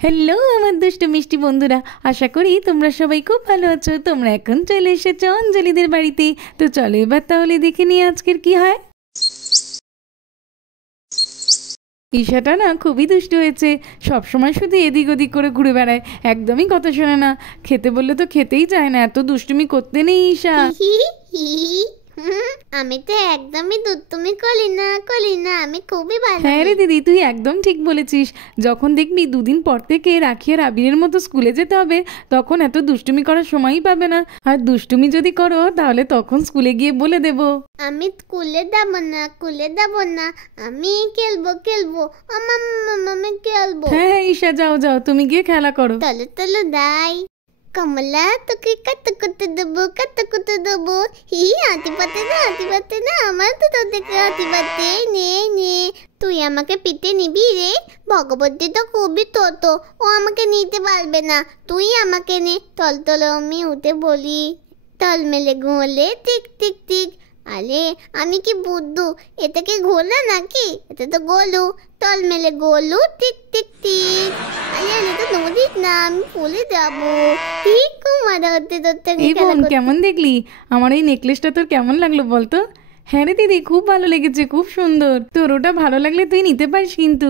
Hello আমার দুষ্ট মিষ্টি বন্ধুরা, আশা করি তোমরা সবাই খুব ভালো আছো। তোমরা এখন চলে এসেছো অঞ্জলিদের বাড়িতে। তো চলো এবার তাহলে দেখে নিই আজকের কি হয়। ঈশাটা না খুবই দুষ্ট হয়েছে, সবসময় শুধু এদিক ওদিক করে ঘুরে বেড়ায়, একদমই কথা শোনে না। খেতে বললে তো খেতেই চায় না, এত দুষ্টুমি করতে নেই ঈশা। আমি তো একদমই দুষ্টুমি করি না, আমি খুবই ভালো। হ্যাঁ রে দিদি, তুই একদম ঠিক বলেছিস। যখন দেখবি দুদিন পর থেকে রাখি আর আবিরের মতো স্কুলে যেতে হবে, তখন এত দুষ্টুমি করার সময়ই পাবে না। আর দুষ্টুমি যদি করো তাহলে তখন স্কুলে গিয়ে বলে দেব আমি স্কুলে যাব না, আমি খেলবো আমি খেলবো। হ্যাঁ হ্যাঁ ঈশা, যাও যাও, তুমি গিয়ে খেলা করো। চলো দাই কমলা, তোকে কত দেবো। হাতি পাতে না আমার তো তোদেরকে হাতি পাতে নে। তুই আমাকে পিঠে নিবি রে? ভগবতী তো খুবই ছোট, ও আমাকে নিতে পারবে না, তুই আমাকে নে। তল আমি উঠে বলি, তল মেলে গোলে টিক টিক টিক। আরে আমি কি বুদ্ধু, এটা কি ঘোলা নাকি? এটা তো গোলু। তল মেলে গোলু টিক টিক টিক। আরে তো নদীর না, আমি ফুলে যাবো। ঠিক মারা হতে এই বোন, কেমন দেখলি আমার এই নেকলেসটা? তোর কেমন লাগলো বলতো? হ্যাঁ রে দিদি, খুব ভালো লেগেছে, খুব সুন্দর। তোর ওটা ভালো লাগলে তুই নিতে পারিস কিন্তু।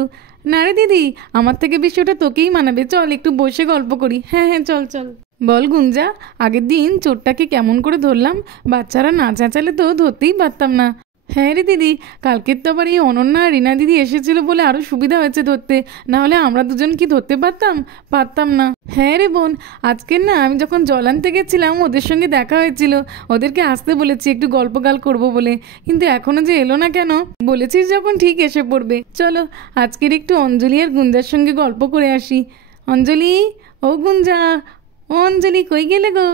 না রে দিদি, আমার থেকে বেশি ওটা তোকেই মানাবে। চল একটু বসে গল্প করি। হ্যাঁ হ্যাঁ চল চল। বল গুঞ্জা, আগের দিন চোরটাকে কেমন করে ধরলাম? বাচ্চারা না চেঁচালে তো ধরতেই পারতাম না। হ্যাঁ রে দিদি, কালকের তো আবার এই অনন্যা আর রিনা দিদি এসেছিল বলে আরও সুবিধা হয়েছে ধরতে, না হলে আমরা দুজন কি ধরতে পারতাম না। হ্যাঁ রে বোন, আজকের না আমি যখন জল আনতে গেছিলাম ওদের সঙ্গে দেখা হয়েছিল, ওদেরকে আসতে বলেছি একটু গল্পগাল করবো বলে, কিন্তু এখনো যে এলো না কেন? বলেছিস যখন ঠিক এসে পড়বে। চলো আজকের একটু অঞ্জলি আর গুঞ্জার সঙ্গে গল্প করে আসি। অঞ্জলি, ও গুঞ্জা, ও অঞ্জলি, কই গেলে গো?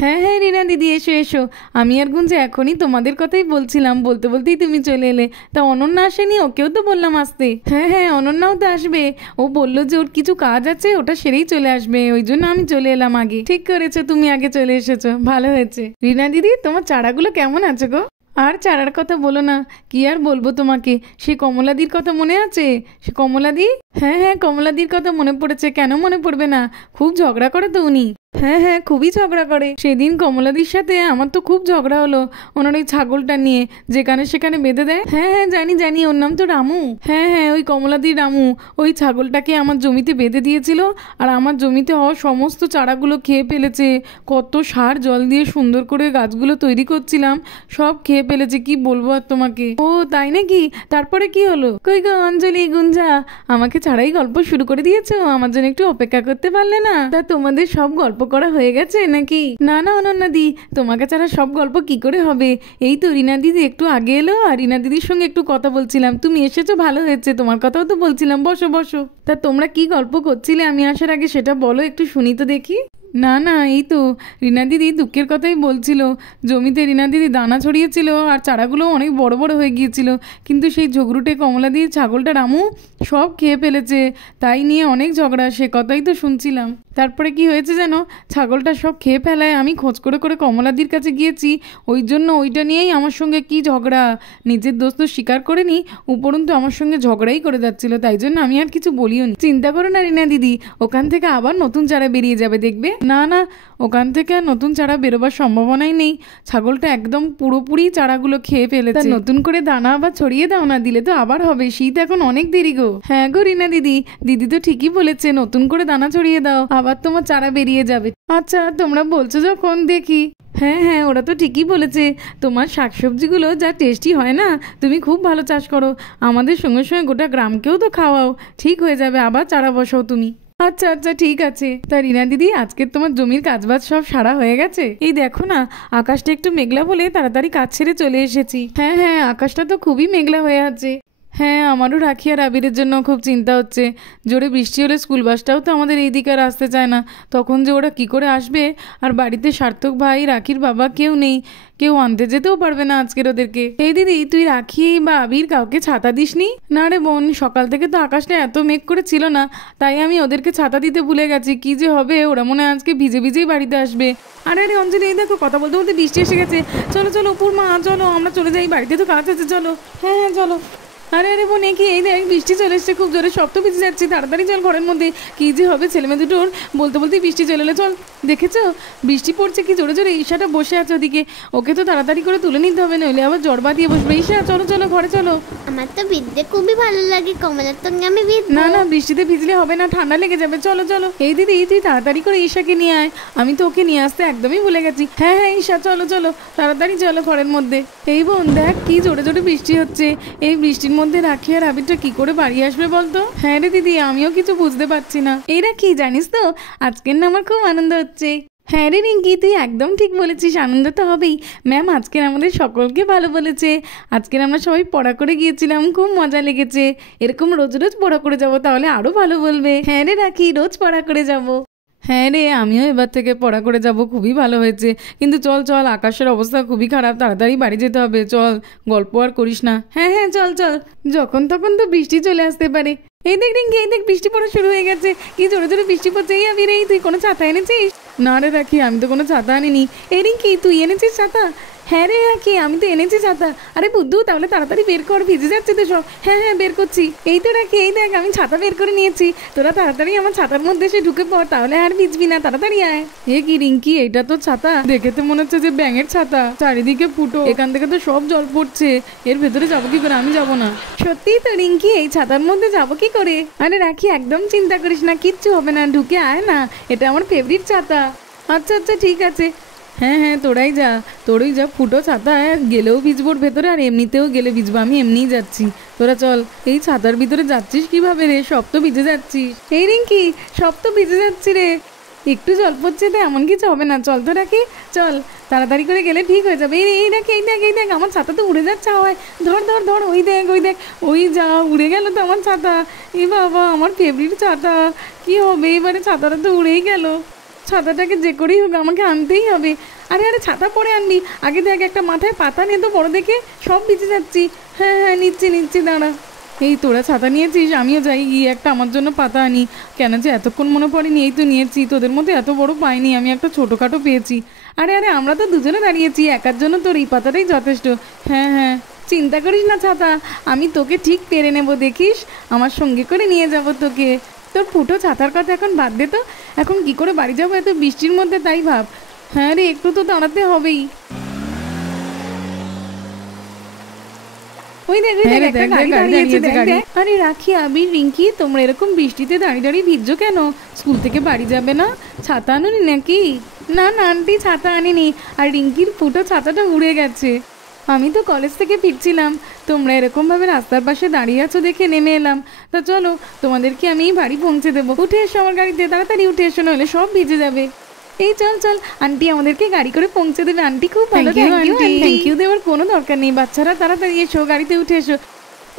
হ্যাঁ হ্যাঁ রিনা দিদি, এসো এসো। আমি আর গুঞ্জা এখনই তোমাদের কথাই বলছিলাম, বলতে বলতেই তুমি চলে এলে। তা অনন্যা আসেনি? ওকেও তো বললাম আসতে। হ্যাঁ হ্যাঁ, অনন্যাও তো আসবে। ও বললো যে ওর কিছু কাজ আছে, ওটা সেরেই চলে আসবে, ওই জন্য আমি চলে এলাম আগে। ঠিক করেছো, তুমি আগে চলে এসেছো, ভালো হয়েছে। রিনা দিদি, তোমার চারাগুলো কেমন আছে গো? আর চারার কথা বলো না, কি আর বলবো তোমাকে। সে কমলাদির কথা মনে আছে? সে কমলাদি, হ্যাঁ হ্যাঁ কমলাদির কথা মনে পড়েছে, কেন মনে পড়বে না? খুব ঝগড়া করে তো উনি। হ্যাঁ হ্যাঁ, খুবই ঝগড়া করে। সেদিন কমলাদির সাথে আমার তো খুব ঝগড়া হলো ওনার ওই ছাগলটা নিয়ে, যেখানে সেখানে বেঁধে দেয়। হ্যাঁ হ্যাঁ জানি, ওর নাম তো রামু। হ্যাঁ হ্যাঁ, ওই কমলাদির রামু ওই ছাগলটাকে আমার জমিতে বেঁধে দিয়েছিল, আর আমার জমিতে হওয়া সমস্ত চারাগুলো খেয়ে ফেলেছে। কত সার জল দিয়ে সুন্দর করে গাছগুলো তৈরি করছিলাম, সব খেয়ে ফেলেছে। কি বলবো আর তোমাকে। ও তাই নাকি? তারপরে কি হলো? কই গো অঞ্জলি, গুঞ্জা, আমাকে ছাড়াই গল্প শুরু করে দিয়েছো? আমার জন্য একটু অপেক্ষা করতে পারলে না? তা তোমাদের সব গল্প করা হয়ে গেছে নাকি? না না অনন্যা দি, তোমাকে ছাড়া সব গল্প কি করে হবে? এই তো রিনা দিদি একটু আগে এলো, আর রিনা দিদির সঙ্গে একটু কথা বলছিলাম। তুমি এসেছো, ভালো হয়েছে, তোমার কথাও তো বলছিলাম। বসো বসো। তা তোমরা কি গল্প করছিলে আমি আসার আগে, সেটা বলো, একটু শুনি তো দেখি। না না, এই তো রিনা দিদি দুঃখের কথাই বলছিল। জমিতে রিনা দিদি দানা ছড়িয়েছিল, আর চারাগুলো অনেক বড় বড় হয়ে গিয়েছিল, কিন্তু সেই ঝগড়ুটে কমলা দিদির ছাগলটা রামু সব খেয়ে ফেলেছে। তাই নিয়ে অনেক ঝগড়া, সে কথাই তো শুনছিলাম। তারপরে কি হয়েছে যেন, ছাগলটা সব খেয়ে ফেলায় আমি খোঁজ করে করে কমলাদির কাছে গিয়েছি, ওই জন্য ওইটা নিয়েই আমার সঙ্গে কি ঝগড়া। নিজের দোষ তো স্বীকার করেনি, উপরন্তু আমার সঙ্গে ঝগড়াই করে যাচ্ছিল, তাই জন্য আমি আর কিছু বলিও নি। চিন্তা করো না রিনা দিদি, ওখান থেকে আবার নতুন চারা বেরিয়ে যাবে দেখবে। না না, ওখান থেকে আর নতুন চারা বেরোবার সম্ভাবনাই নেই। ছাগলটা একদম পুরোপুরি চারাগুলো খেয়ে ফেলেছে। নতুন করে দানা আবার ছড়িয়ে দাও না, দিলে তো আবার হবে। শীত এখন অনেক দেরি গো। হ্যাঁ গো রিনা দিদি, দিদি তো ঠিকই বলেছে, নতুন করে দানা ছড়িয়ে দাও, আবার তোমার চারা বেরিয়ে যাবে। আচ্ছা তোমরা বলছো যখন, দেখি। হ্যাঁ হ্যাঁ, ওরা তো ঠিকই বলেছে, তোমার শাকসবজিগুলো যা টেস্টি হয় না, তুমি খুব ভালো চাষ করো, আমাদের সঙ্গে সঙ্গে গোটা গ্রামকেও তো খাওয়াও। ঠিক হয়ে যাবে, আবার চারা বসাও তুমি। আচ্ছা আচ্ছা ঠিক আছে। তা রিনা দিদি, আজকে তোমার জমির কাজবাজ সব সারা হয়ে গেছে? এই দেখো না, আকাশটা একটু মেঘলা বলে তাড়াতাড়ি কাজ ছেড়ে চলে এসেছি। হ্যাঁ হ্যাঁ, আকাশটা তো খুবই মেঘলা হয়ে আছে। হ্যাঁ, আমারও রাখি আর আবিরের জন্য খুব চিন্তা হচ্ছে। জোরে বৃষ্টি হলে স্কুল বাসটাও তো আমাদের এই দিকে আর আসতে চায় না, তখন যে ওরা কি করে আসবে। আর বাড়িতে সার্থক ভাই, রাখির বাবা কেউ নেই, কেউ আনতে যেতেও পারবে না আজকের ওদেরকে। এই দিদি, তুই রাখি বা আবির কাউকে ছাতা দিসনি? না রে বোন, সকাল থেকে তো আকাশটা এত মেঘ করে ছিল না, তাই আমি ওদেরকে ছাতা দিতে ভুলে গেছি। কি যে হবে, ওরা মনে হয় আজকে ভিজে ভিজেই বাড়িতে আসবে। আরে আরে অঞ্জলি, এই দেখো কথা বলতে বলতে বৃষ্টি এসে গেছে। চলো চলো উপর মা, চলো আমরা চলে যাই, বাড়িতে তো কাজ আছে, চলো। হ্যাঁ হ্যাঁ চলো। আরে আরে বোন, কি এই দেখ বৃষ্টি চলে এসছে খুব জোরে, সব তো ভিজে যাচ্ছি, তাড়াতাড়ি চল ঘরের মধ্যে। কি যে হবে ছেলে মেয়ে দুটোর, বলতে বলতেই বৃষ্টি চলে এলো। চল, দেখেছো বৃষ্টি পড়ছে কি জোরে জোরে, ঈশাটা বসে আছে ওদিকে, ওকে তো তাড়াতাড়ি করে তুলে নিতে হবে, নইলে আবার জ্বর বাঁধিয়ে বসবে। ঈশা চলো চলো ঘরে চলো। আমার তো ভিজতে খুবই ভালো লাগে, কমলার সঙ্গে আমি ভিজবো। না না, বৃষ্টিতে ভিজলে হবে না, ঠান্ডা লেগে যাবে। চলো চলো। এই দিদি তুই তাড়াতাড়ি করে ঈশাকে নিয়ে আয়, আমি তো ওকে নিয়ে আসতে একদমই ভুলে গেছি। হ্যাঁ হ্যাঁ ঈশা চলো চলো, তাড়াতাড়ি চলো ঘরের মধ্যে। এই বোন দেখ কি জোরে জোরে বৃষ্টি হচ্ছে, এই বৃষ্টির মধ্যে রাখি আর আবিরটা কি করে বাড়ি আসবে বলতো? হ্যাঁ রে দিদি, আমিও কিছু বুঝতে পারছি না। এই রাখি জানিস তো আজকের না আমার খুব আনন্দ হচ্ছে। হ্যাঁ রে রিঙ্কি, তুই একদম ঠিক বলেছিস, আনন্দ তো হবেই। ম্যাম আজকের আমাদের সকলকে ভালো বলেছে। আজকের আমরা সবাই পড়া করে গিয়েছিলাম, খুব মজা লেগেছে। এরকম রোজ রোজ পড়া করে যাব, তাহলে আরো ভালো বলবে। হ্যাঁ রে রাখি, রোজ পড়া করে যাব। হ্যাঁ রে, আমিও এবার থেকে পড়া করে যাব, খুবই ভালো হয়েছে। কিন্তু চল চল, আকাশের অবস্থা খুবই খারাপ, তাড়াতাড়ি বাড়ি যেতে হবে। চল, গল্প আর করিস না। হ্যাঁ হ্যাঁ চল চল, যখন তখন তো বৃষ্টি চলে আসতে পারে। এই দেখ রিঙ্কি, এই দেখ বৃষ্টি পড়া শুরু হয়ে গেছে, কি জোরে জোরে বৃষ্টি পড়ছে। এই আবির, এই তুই কোনো ছাতা এনেছিস? না রে রাখি, আমি তো কোনো ছাতা আনিনি। এই রিঙ্কি, তুই এনেছিস ছাতা? হ্যাঁ রে রাখি, আমি তো এনেছি ছাতা। আরে বুদ্ধু, তাহলে তাড়াতাড়ি বের কর, ভিজে যাচ্ছে তো সব। হ্যাঁ হ্যাঁ বের করছি। এই তো রাখি, এই দেখ আমি ছাতা বের করে নিয়েছি, তোরা তাড়াতাড়ি আমার ছাতার মধ্যে এসে ঢুকে পড়, তাহলে আর ভিজবি না, তাড়াতাড়ি আয়। এ কি রিঙ্কি, এটা তো ছাতা, দেখে তো মনে হচ্ছে যে ব্যাঙের ছাতা, চারিদিকে ফুটো, এখান থেকে তো সব জল পড়ছে, এর ভেতরে যাবো কি করে? আমি যাবো না। সত্যিই তো রিঙ্কি, এই ছাতার মধ্যে যাবো কি করে? আরে রাখি, একদম চিন্তা করিস না, কিচ্ছু হবে না, ঢুকে আয় না, এটা আমার ফেভারিট ছাতা। আচ্ছা আচ্ছা ঠিক আছে। হ্যাঁ হ্যাঁ তোরাই যা, ফুটো ছাতা, গেলেও ভিজবোর ভেতরে, আর এমনিতেও গেলে ভিজবো, আমি এমনিই যাচ্ছি। তোরা চল। এই ছাতার ভিতরে যাচ্ছিস কিভাবে রে? সব তো ভিজে যাচ্ছিস। এই রিঙ্কি, সব তো ভিজে যাচ্ছি রে, একটু জল পড়ছে তো এমন কিছু হবে না, চল তো রাখি, চল তাড়াতাড়ি করে গেলে ঠিক হয়ে যাবে। এই দেখ এই দেখ এই দেখ, আমার ছাতা তো উড়ে যাচ্ছে হাওয়ায়, ধর ধর ধর, ওই দেখ ওই দেখ, ওই যা উড়ে গেল তো আমার ছাতা। এ বাবা, আমার ফেভারিট ছাতা, কি হবে এবারে? ছাতাটা তো উড়েই গেল, ছাতাটাকে যে করেই হোক আমাকে আনতেই হবে। আরে আরে ছাতা পরে আনবি, আগে দেখ একটা মাথায় পাতা নিয়ে তো বড় দেখে, সব ভিজে যাচ্ছি। হ্যাঁ হ্যাঁ নিচ্ছি দাঁড়া। এই তোরা ছাতা নিয়েছিস, আমিও যাই গিয়ে একটা আমার জন্য পাতা আনি। কেন যে এতক্ষণ মনে পড়েনি, এই তো নিয়েছি, তোদের মধ্যে এত বড় পাইনি, আমি একটা ছোটোখাটো পেয়েছি। আরে আরে আমরা তো দুজনে দাঁড়িয়েছি, একার জন্য তোর এই পাতাটাই যথেষ্ট। হ্যাঁ হ্যাঁ চিন্তা করিস না ছাতা, আমি তোকে ঠিক পেরে নেব, দেখিস, আমার সঙ্গে করে নিয়ে যাব তোকে। তোর ফুটো ছাতার কথা এখন বাদ দে তো, এখন কি করে বাড়ি যাবো এত বৃষ্টির মধ্যে, তাই ভাব। হ্যাঁ রে, একটু তো দাঁড়াতে হবেই। ওই দেখ একটা গাড়ি দাঁড়িয়েছে, দেখ। আরে রাখি, আবির, রিঙ্কি, তোমরা এরকম বৃষ্টিতে দাঁড়িয়ে দাঁড়িয়ে ভিজছো কেন? স্কুল থেকে বাড়ি যাবে না? ছাতা আনোনি নাকি? না না আন্টি, ছাতা আনিনি, আর রিঙ্কির ফুটো ছাতাটা উড়ে গেছে। আমি তো কলেজ থেকে ফিরছিলাম, তোমরা এরকমভাবে রাস্তার পাশে দাঁড়িয়ে আছো দেখে নেমে এলাম। তা চলো, তোমাদেরকে আমি বাড়ি পৌঁছে দেবো, উঠে এসো আমার গাড়িতে, তাড়াতাড়ি উঠে এসো, নইলে সব ভিজে যাবে। এই চল চল, আন্টি আমাদেরকে গাড়ি করে পৌঁছে দেবে, আন্টি খুব ভালো। থ্যাংক ইউ দেওয়ার কোনো দরকার নেই, বাচ্চারা তাড়াতাড়ি এসো, গাড়িতে উঠে এসো।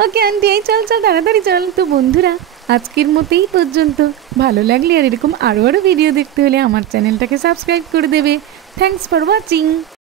ওকে আন্টি, এই চল চল তাড়াতাড়ি চল। তো বন্ধুরা, আজকের মতোই পর্যন্ত। ভালো লাগলে আর এরকম আরও ভিডিও দেখতে হলে আমার চ্যানেলটাকে সাবস্ক্রাইব করে দেবে। Thanks for watching.